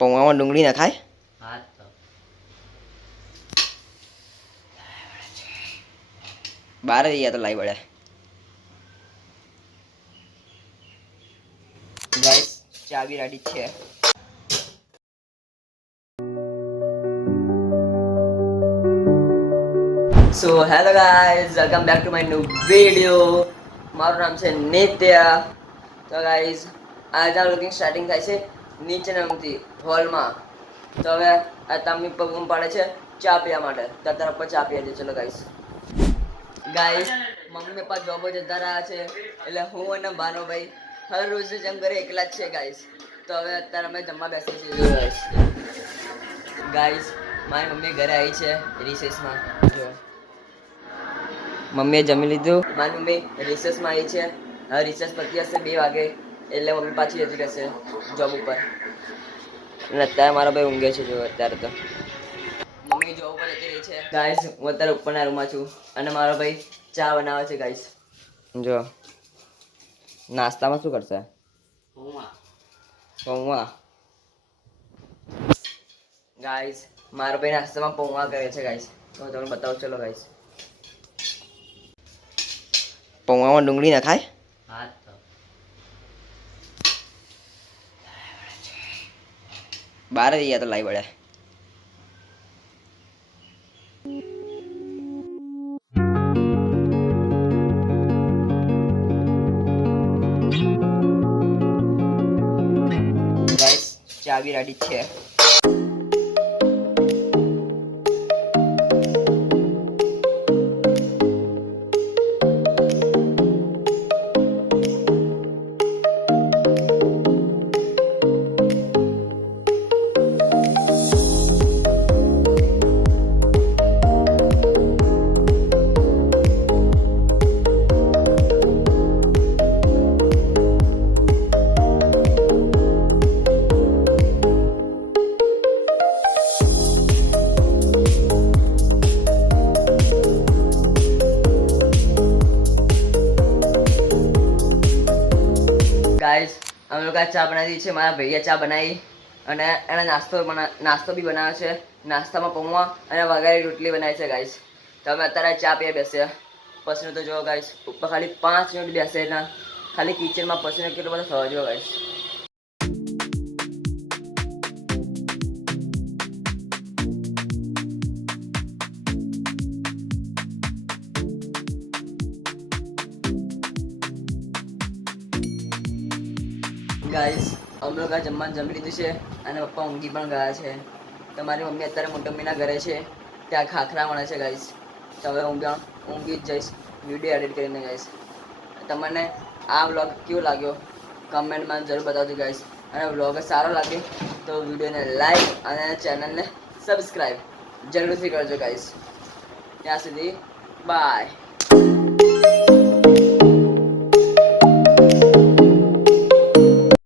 પૌવામાં ડુંગળી નખાય? હા તો બાર જઈએ તો લાવી પડે. ગાઈસ ચા બી રેડી છે. So hello guys, welcome back to my new video. મારું નામ છે નિત્ય. તો ગાઈઝ આજના લુકિંગ સ્ટાર્ટિંગ થાય છે નીચેના રૂમથી હોલમાં. તો હવે આ તમની પગમ પાડે છે ચા પીવા માટે. તો તરફ પર ચા પીવા દે. ચલો guys. Guys mummy papa job જતા રહ્યા છે એટલે હું અને બાનો ભાઈ હર રોજ જેમ ઘરે એકલા જ છે ગાઈઝ. તો હવે અત્યારે અમે જમવા બેસીએ છીએ ગાઈઝ. ગાઈઝ મારી મમ્મી ઘરે આવી છે રિસેસમાં. જો મમ્મીએ જમી લીધું. મારી મમ્મી રિસેસમાં આવી છે. હવે રિસેસ પતી હશે 2 વાગે એટલે મમ્મી પાછી જતી રહેશે જોબ ઉપર. અને અત્યારે મારા ભાઈ ઊંઘે છે. જો અત્યારે તો મમ્મી જોબ ઉપર જતી રહી છે ગાઈઝ. હું અત્યારે ઉપરના રૂમમાં છું અને મારો ભાઈ ચા બનાવે છે ગાઈઝ. જો નાસ્તામાં શું કરશે? પૌવા. ગાઈઝ મારો ભાઈ નાસ્તામાં પૌવા કરે છે ગાઈઝ. તો તમને બતાવું. ચલો ગાઈઝ. પૌવામાં ડુંગળી નખાય? હા તો બાર જઈએ તો લાવી પડે. ગાઈઝ ચા બી રેડી છે. ગાઈઝ અમે લોકો ચા બનાવી છે. મારા ભૈયા ચા બનાવી અને એણે નાસ્તો બી બનાવ્યો છે. નાસ્તામાં પૌવા અને વઘારેલી રોટલી બનાવી છે ગાઈઝ. તો અમે અત્યારે ચા પીવા બેસ્યા. પસીનો તો જોવો ગાઈઝ. ઉપર ખાલી 5 મિનિટ બેસે એના ખાલી કિચનમાં પસીનો કેટલો બધો થવા જો ગાઈઝ. ગાઈઝ અમે લોકો જમવાનું જમી લીધું છે અને પપ્પા ઊંઘી પણ ગયા છે. તમારી મમ્મી અત્યારે મોટી મમ્મીના ઘરે છે. ત્યાં ખાખરા મળે છે ગાઈઝ. તો હવે હું પણ ઊંઘી જ જઈશ વિડીયો એડિટ કરીને ગાઈઝ. તમને આ વ્લોગ કેવો લાગ્યો કમેન્ટમાં જરૂર બતાવજો ગાઈઝ. અને વ્લોગ સારો લાગે તો વિડીયોને લાઈક અને ચેનલને સબસ્ક્રાઈબ જરૂરથી કરજો ગાઈઝ. ત્યાં સુધી બાય.